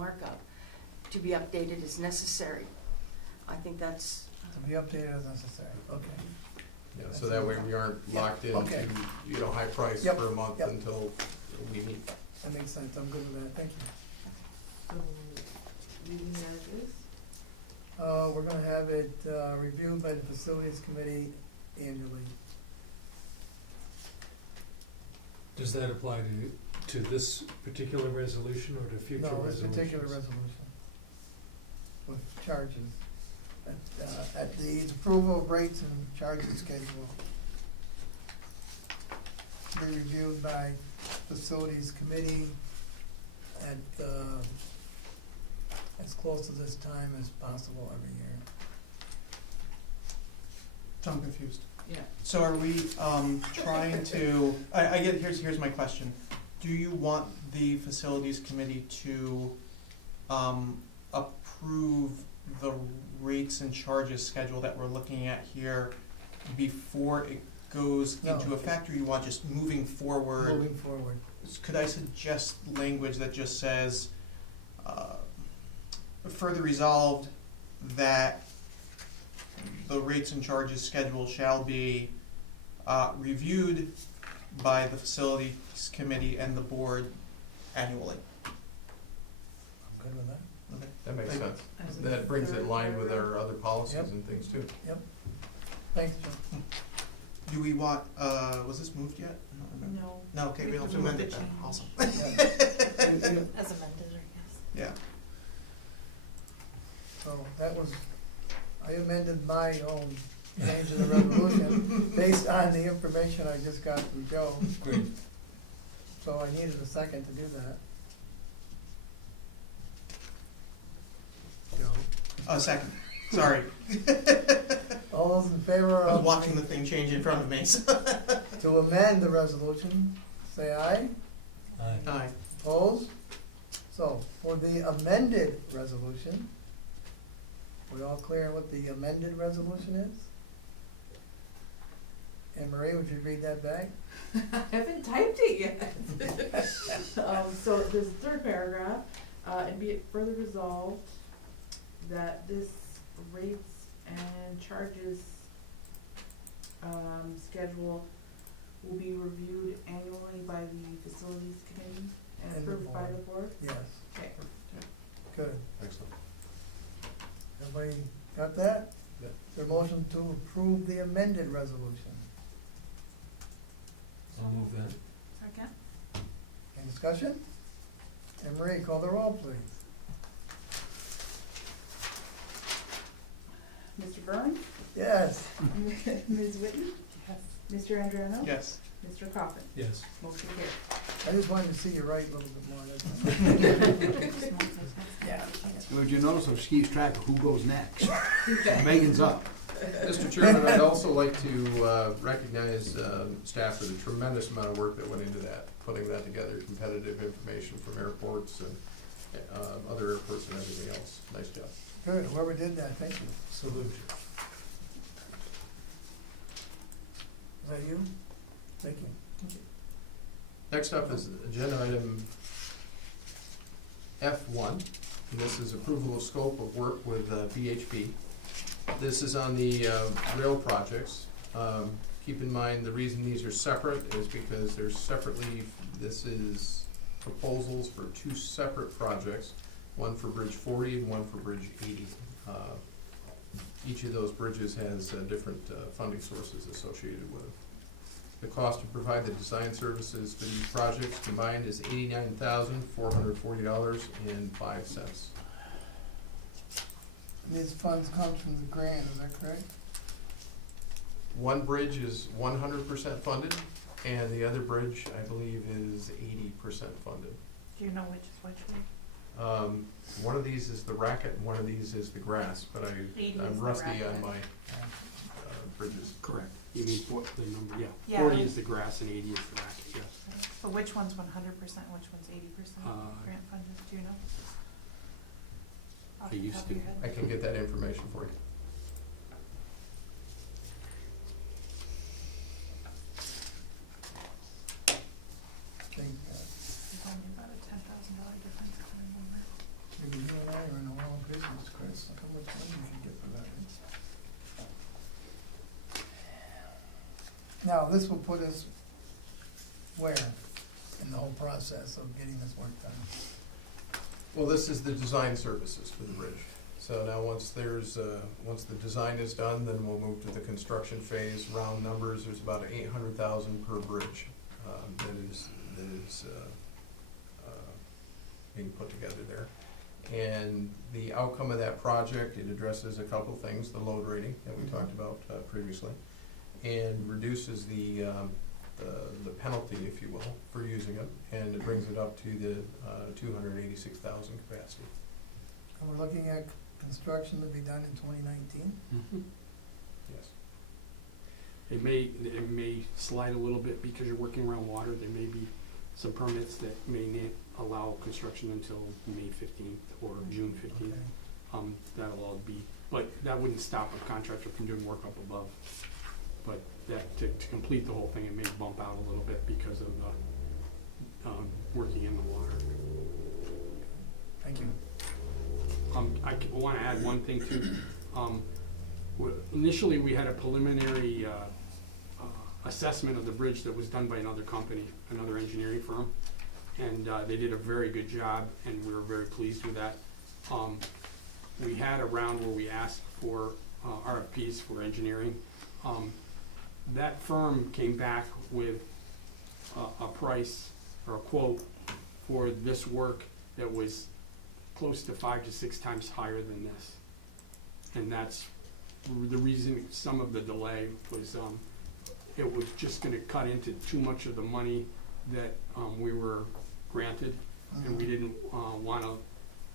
markup to be updated as necessary. I think that's. To be updated as necessary, okay. Yeah, so that way we aren't locked into, Okay. high price Yep, for a month yep. until we meet. That makes sense, I'm good with that, thank you. So, reading as is? We're gonna have it, reviewed by the Facilities Committee annually. Does that apply to this particular resolution or to future No, this resolutions? particular resolution with charges. At the approval of rates and charges schedule. Be reviewed by Facilities Committee at, as close to this time as possible every year. So I'm confused. Yeah. So are we trying to, I get, here's my question. Do you want the facilities committee to approve the rates and charges schedule that we're looking at here before it goes No. into effect, or you want just moving forward? Moving forward. Could I suggest language that just says, further resolved that the rates and charges schedule shall be reviewed by the facilities committee and the board annually? I'm good with that. Okay. That makes Thank you. sense. As a That brings it in line with third our other policies Yep. and things too. Thanks, John. Do we want, was this moved yet? I don't remember. No. No, okay, we don't have to Move amend the it then, change. awesome. Yeah. As amended, I guess. Yeah, So that was, I amended my own change in the resolution based on the information I just got from Joe. Great. So I needed a second to do that. Joe, second, sorry. all those in favor I was of, watching the thing change in front of me, so. to amend the resolution, say aye. Aye. Aye. Opposed? So, for the amended resolution, we all clear what the amended resolution is? Anne Marie, would you read that back? I haven't typed it yet. So there's a third paragraph, and be it further resolved that this rates and charges, schedule will be reviewed annually by the facilities committee and And the approved by board. the board. Yes, Okay. good. Excellent. Everybody got that? Yep. Is there a motion to approve the amended resolution? I'll move that. Second? Any discussion? Anne Marie, call the roll, please. Mr. Byrne? Yes. Ms. Whitten? Yes. Mr. Andriano? Yes. Mr. Coffin? Yes. Motion carried. I just wanted to see you write a little bit more. That's all. Yeah. Would you notice if she keeps track of who goes next? Megan's up. Mr. Chairman, I'd also like to recognize staff for the tremendous amount of work that went into that, putting that together, competitive information from airports and other airports and everything else. Nice job. Good, whoever did that, thank you. Salute. Is that you? Thank you. Next up is agenda item F1. And this is approval of scope of work with BHP. This is on the rail projects. Keep in mind, the reason these are separate is because they're separately, this is proposals for two separate projects, one for Bridge 40 and one for Bridge 80. Each of those bridges has different funding sources associated with it. The cost to provide the design services for these projects combined is $89,440.05. These funds come from the grant, is that correct? One bridge is 100% funded, and the other bridge, I believe, is 80% funded. Do you know which is which one? One of these is the racket, and one of these is the grass, but 80 I'm is the rusty racket. on my bridges. Correct. You mean the number, yeah. Yeah. 40 is the grass and 80 is the racket, yes. So which one's 100%, which one's 80% grant funded, do you know? Off I the used top of to. your head? I can get that information for you. Think, There's only about a $10,000 difference coming on that. Now, this will put us where in the whole process of getting this work done? Well, this is the design services for the bridge. So now, once the design is done, then we'll move to the construction phase. Round numbers, there's about 800,000 per bridge that is being put together there. And the outcome of that project, it addresses a couple things: the load rating that we talked about previously, and reduces the penalty, if you will, for using it, and it brings it up to the 286,000 capacity. And we're looking at construction to be done in 2019? Yes. It may slide a little bit because you're working around water. There may be some permits that may not allow construction until May 15th or June 15th. Okay. That'll all be, but that wouldn't stop a contractor from doing work up above. But that, to complete the whole thing, it may bump out a little bit because of the, working in the water. Thank you. I wanna add one thing too. Initially, we had a preliminary, assessment of the bridge that was done by another company, another engineering firm. And, they did a very good job, and we were very pleased with that. We had a round where we asked for, RFPs for engineering. That firm came back with a price or a quote for this work that was close to 5 to 6 times higher than this. And that's the reason some of the delay was, it was just gonna cut into too much of the money that, we were granted. And we didn't, wanna,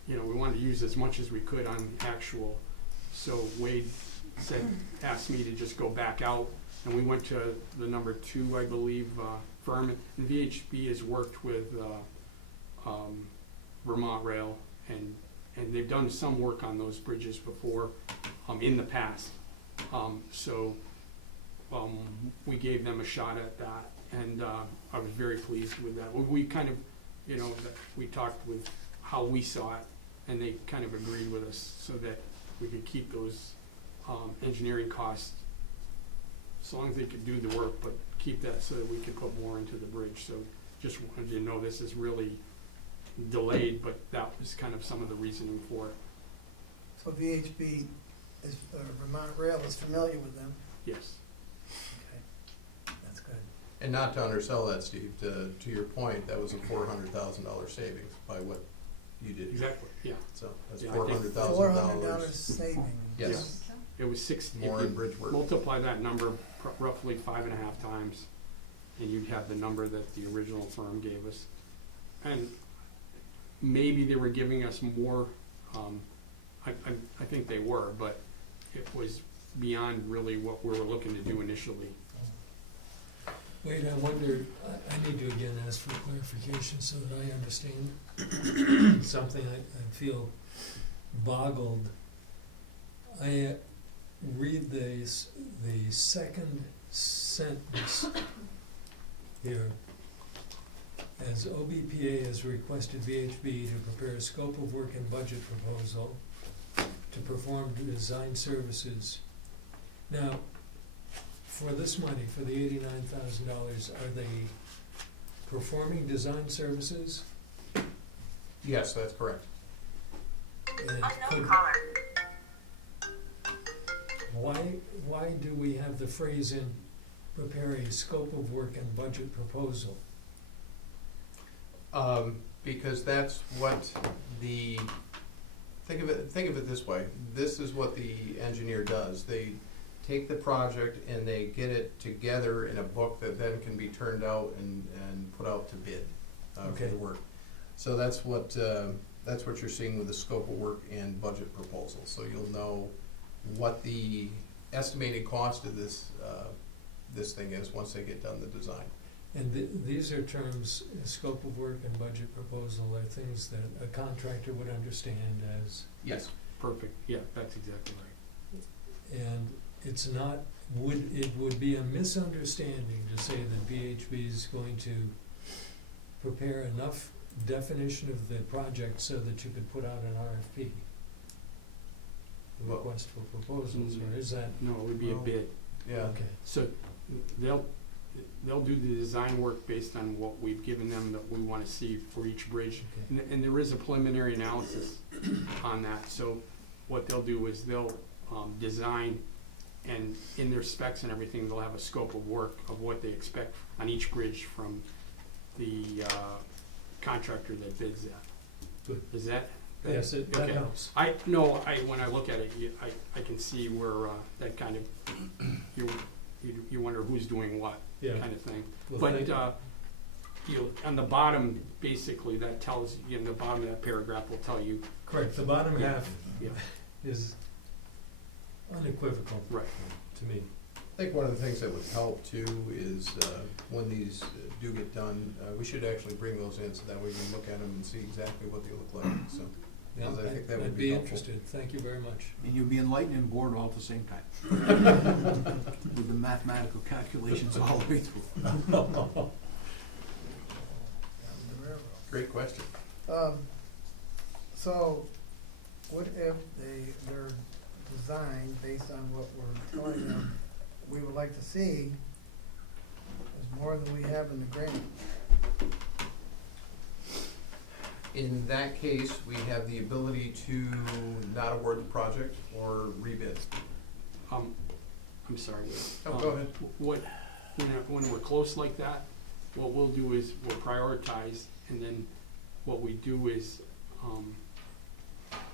we wanted to use as much as we could on actual. So Wade asked me to just go back out, and we went to the number 2, I believe, firm. And VHB has worked with, Vermont Rail, and they've done some work on those bridges before, in the past. We gave them a shot at that, and, I was very pleased with that. We kind of, we talked with how we saw it, and they kind of agreed with us so that we could keep those, engineering costs, as long as they could do the work, but keep that so that we could put more into the bridge. So just wanted you to know this is really delayed, but that was kind of some of the reasoning for it. So VHB is, Vermont Rail is familiar with them? Yes. Okay, that's good. And not to undersell that, Steve, to your point, that was a $400,000 savings by what you did. Exactly, yeah. So that's Yeah, I think $400,000. saving. Yes. It was 60. More in bridge work. Multiply that number roughly 5.5 times, and you'd have the number that the original firm gave us. And maybe they were giving us more, I think they were, but it was beyond really what we were looking to do initially. Wait, I wonder, I need to again ask for clarification so that I understand something. I feel boggled. I read the second sentence here. As OBPA has requested VHB to prepare a scope of work and budget proposal to perform design services. Now, for this money, for the $89,000, are they performing design services? Yes, that's correct. And why do we have the phrase in prepare a scope of work and budget proposal? Because that's what think of it this way. This is what the engineer does. They take the project and they get it together in a book that then can be turned out and put out to bid for Okay. the work. So that's what you're seeing with the scope of work and budget proposal. So you'll know what the estimated cost of this thing is once they get done the design. And these are terms, scope of work and budget proposal are things that a contractor would understand as, Yes. Perfect, yeah, that's exactly right. and it's not, it would be a misunderstanding to say that VHB is going to prepare enough definition of the project so that you could put out an RFP, Well, request for proposals, or is that? No, it would be a Well, bid. Yeah. Okay. So they'll they'll do the design work based on what we've given them that we wanna see for each bridge. And there is a preliminary analysis on that, so what they'll do is they'll, design, and in their specs and everything, they'll have a scope of work of what they expect on each bridge from the, contractor that bids that. Good. Is that? Yes, that Okay. helps. When I look at it, I can see where, that kind of, you wonder who's doing what, Yeah. kind of thing. Well, But, thank you. you know, on the bottom, basically, that tells, you know, the bottom of that paragraph will tell you, Correct, the bottom Yeah. half yeah, is unequivocal right. to me. I think one of the things that would help too is, when these do get done, we should actually bring those in, so that way we can look at them and see exactly what they look like, so. Yeah, I think that would I'd be be helpful. interested, thank you very much. And you'll be enlightened and bored all at the same time. With the mathematical calculations all the way through. Great question. So, what if they're designed based on what we're telling them we would like to see is more than we have in the grant? In that case, we have the ability to not award the project or rebid. I'm sorry. Oh, go ahead. When we're close like that, what we'll do is we'll prioritize, and then what we do is,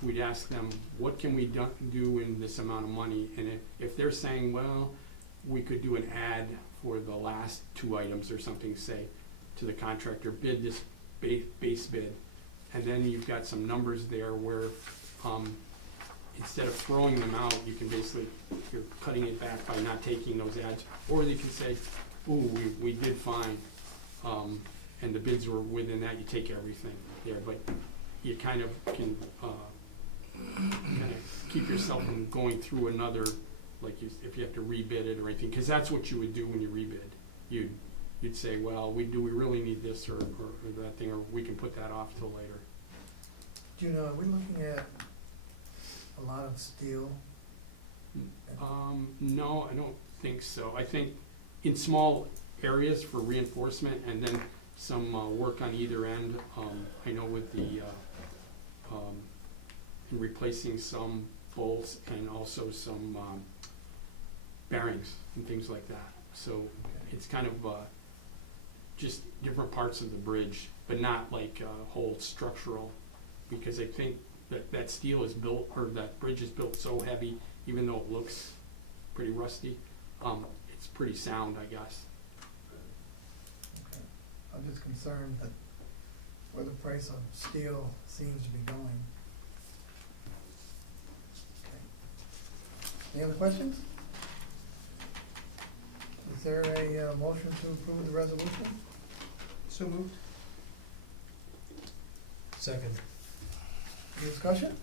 we'd ask them, what can we do in this amount of money? And if they're saying, well, we could do an ad for the last two items or something, say, to the contractor, bid this base bid. And then you've got some numbers there where, instead of throwing them out, you can basically, you're cutting it back by not taking those ads. Or they can say, ooh, we did fine, and the bids were within that, you take everything there. But you kind of can, kind of keep yourself from going through another, like if you have to rebid it or anything, cause that's what you would do when you rebid. You'd say, well, do we really need this or that thing, or we can put that off till later. Do you know, are we looking at a lot of steel? No, I don't think so. I think in small areas for reinforcement and then some, work on either end, I know with the, in replacing some bolts and also some, bearings and things like that. So it's kind of, just different parts of the bridge, but not like whole structural, because I think that steel is built, or that bridge is built so heavy, even though it looks pretty rusty, it's pretty sound, I guess. Okay. I'm just concerned that where the price of steel seems to be going. Okay. Any other questions? Is there a motion to approve the resolution? So moved. Second. Any discussion?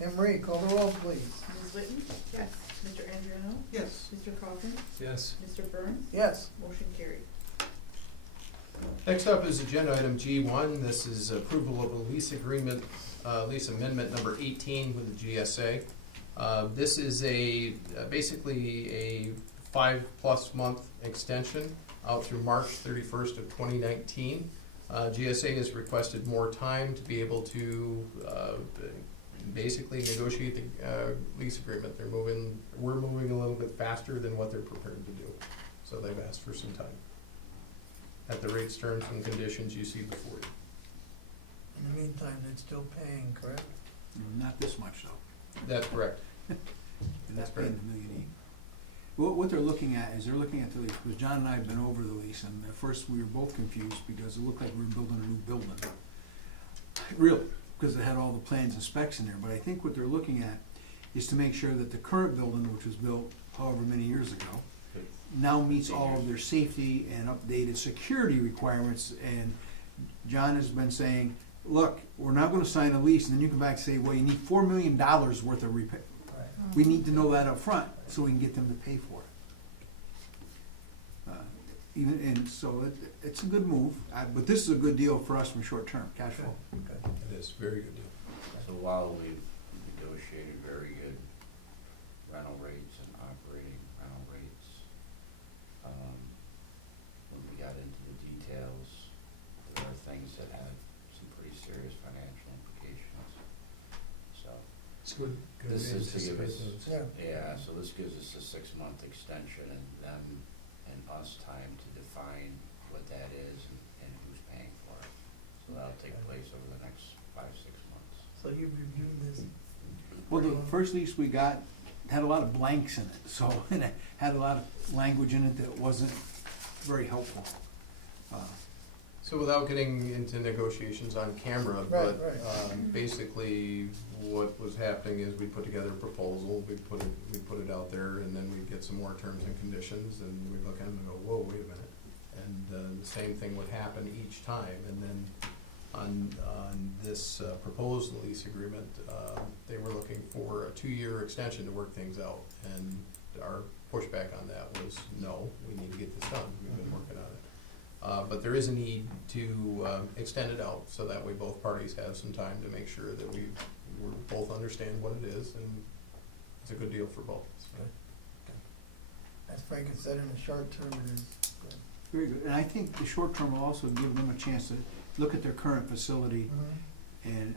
Anne Marie, call the roll, please. Ms. Whitten? Yes. Mr. Andriano? Yes. Mr. Coffin? Yes. Mr. Burns? Yes. Motion carried. Next up is agenda item G1. This is approval of a lease agreement, lease amendment number 18 with the GSA. This is basically a 5+ month extension out through March 31st of 2019. GSA has requested more time to be able to basically negotiate the lease agreement. We're moving a little bit faster than what they're prepared to do. So they've asked for some time at the rates, terms, and conditions you see before you. In the meantime, they're still paying, correct? Not this much though. That's correct. They're That's not paying $1.8 million. What they're looking at is they're looking at the lease, because John and I have been over the lease, and at first we were both confused because it looked like we were building a new building. Really, because it had all the plans and specs in there, but I think what they're looking at is to make sure that the current building, which was built however many years ago, now meets all of their safety and updated security requirements, and John has been saying, look, we're not gonna sign a lease, and then you come back and say, well, you need $4 million worth of repair. Right. We need to know that up front, so we can get them to pay for it. And so it's a good move, but this is a good deal for us from short term, cash flow. Good. It is a very good deal. So while we've negotiated very good rental rates and operating rental rates, good. This is to give us, Yeah. yeah, so this gives us a 6-month extension and them and us time to define what that is and who's paying for it. So that'll take place over the next 5-6 months. So you've reviewed this? Well, the first lease we got had a lot of blanks in it, so, and it had a lot of language in it that wasn't very helpful. So without getting into negotiations on camera, Right, but right. basically what was happening is we put together a proposal, we put it out there, and then we'd get some more terms and conditions, and we'd look at them and go, whoa, wait a minute. And the same thing would happen each time, and then on this proposed lease agreement, they were looking for a 2-year extension to work things out. And our pushback on that was, no, we need to get this done, we've been working on it. But there is a need to extend it out, so that way both parties have some time to make sure that we both understand what it is, and it's a good deal for both. So. As Frank had said, in the short term, it is good. Very good, and I think the short term will also give them a chance to look at their current facility, and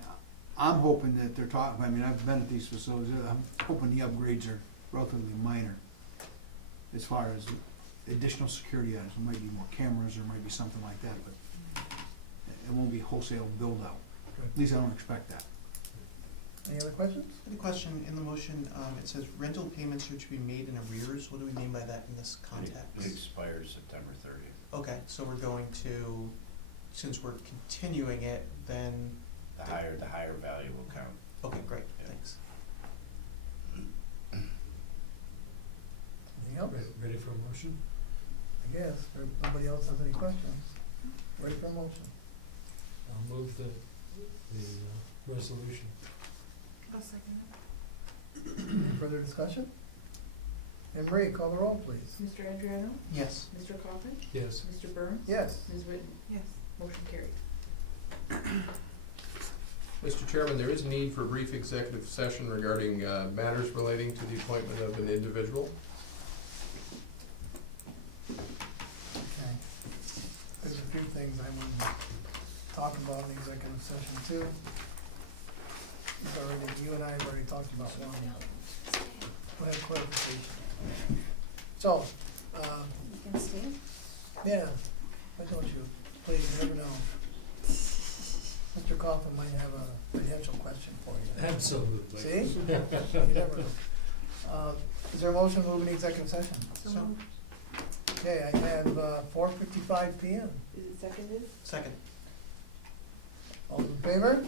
I'm hoping that they're talking, I mean, I've been at these facilities, I'm hoping the upgrades are relatively minor as far as additional security items. There might be more cameras, there might be something like that, but it won't be wholesale build out. At least I don't expect that. Any other questions? I have a question in the motion, it says rental payments are to be made in arrears, what do we mean by that in this It context? expires September 30th. Okay, so we're going to, since we're continuing it, then, The higher value will count. okay, great, Yeah. thanks. Anything else? Ready for a motion? I guess, or if nobody else has any questions. Ready for a motion? I'll move the resolution. I'll second it. Any further discussion? And Marie, call the roll, please. Mr. Adriano? Yes. Mr. Coffin? Yes. Mr. Burns? Yes. Ms. Whitten? Yes. Motion carried. Mr. Chairman, there is a need for a brief executive session regarding matters relating to the appointment of an individual. Okay. There's a few things I want to talk about in executive session too. You and I have already talked about one. We'll have clarification. So, You can stay? yeah, why don't you? Please, you never know. Mr. Coffin might have a financial question for you. Absolutely. See? You never know. Is there a motion to move in executive session? So, Okay, I have 4:55 PM. Is it seconded? second. All in favor?